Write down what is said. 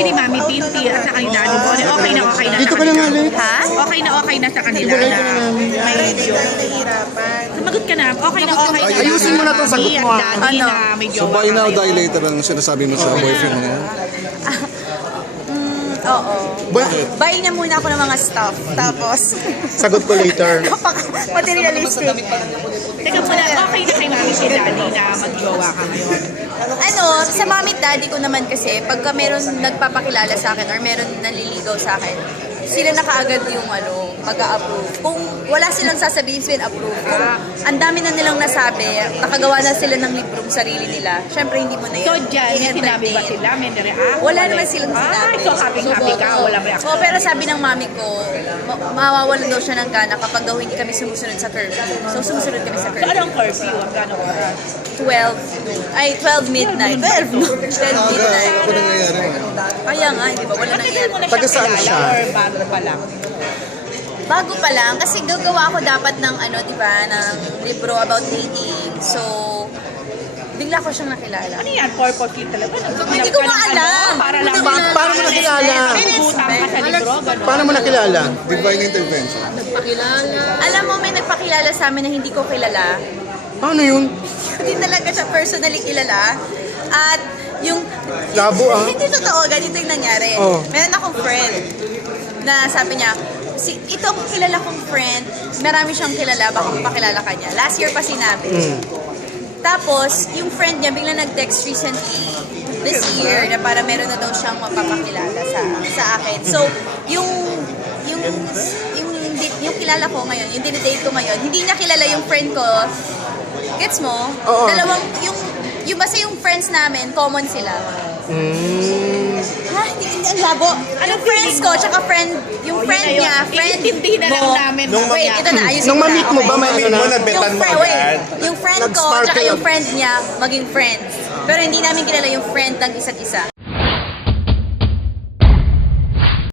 sabi ni Mami Pinti at sa kanila, okay na Dito ka na nga, Lex. Ha? Okay na sa kanila Ibigay na ka na namin. may medyo. Sumagot ka na. Okay na Ayusin mo na tong sagot mo, At daddy na may So jowa buy now, kayo. die later ang sinasabi mo sa boyfriend mo ngayon? Oo. Buy niya muna ako ng mga stuff. Tapos, Sagot ko later. materialistic. Teka muna, okay na kay Mami si Daddy na magjowa ka ngayon. Ano, sa mami at daddy ko naman kasi, pagka meron nagpapakilala sa akin or meron naliligaw sa akin, sila na kaagad yung mag-a-approve. Kung wala silang sasabihin, sila approve. Kung ang dami na nilang nasabi, nakagawa na sila ng librong sarili nila, syempre hindi mo na So yun. dyan, may sinabi ba sila? May react? Wala naman silang sinabi. So happy ka, walang reaction. Oo, pero sabi ng mami ko, mawawalan daw siya ng gana kapag daw hindi kami sumusunod sa curfew. So sumusunod kami sa So curfew. anong curfew? Ang gano'ng oras? 12 midnight. 12 midnight. Ako nangyayari mo. Kaya nga, di ba? Wala Matagal mo nangyari. na Taga saan kilala siya? or bago pa lang? Bago pa lang, kasi gagawa ako dapat ng di ba, ng libro about dating. So, bigla ko siyang nakilala. Ano yan? Purposely talaga? Hindi ko nga alam. Para lang Paano mo nakilala? Nagugutan ka sa libro, gano'n? Paano mo nakilala? Divine intervention. Alam mo, may nagpakilala sa amin na hindi ko kilala. Paano yun? Hindi talaga siya personally kilala. At yung... Labo, ah. Hindi totoo, ganito yung nangyari. Oh. Meron akong friend na sabi niya, ito ang kilala kong friend, marami siyang kilala, baka mapakilala ka niya. Last year pa sinabi. Tapos, yung friend niya biglang nag-text recently this year na para meron na daw siyang mapapakilala sa akin. So, yung kilala ko ngayon, yung dinidate ko ngayon, hindi niya kilala yung friend ko. Gets mo? Oo. Dalawang, yung basta yung friends namin, common sila. Ha? Hindi, ang labo. Yung friends ko, tsaka yung friend niya, friend Iintindi na lang mo. namin. Wait, ito na, ayusin Nung ko na. ma-meet mo ba, may ano na? Yung friend ko, tsaka Nag-sparkle yung up. friend niya, maging friends. Pero hindi namin kilala yung friend ng isa't isa.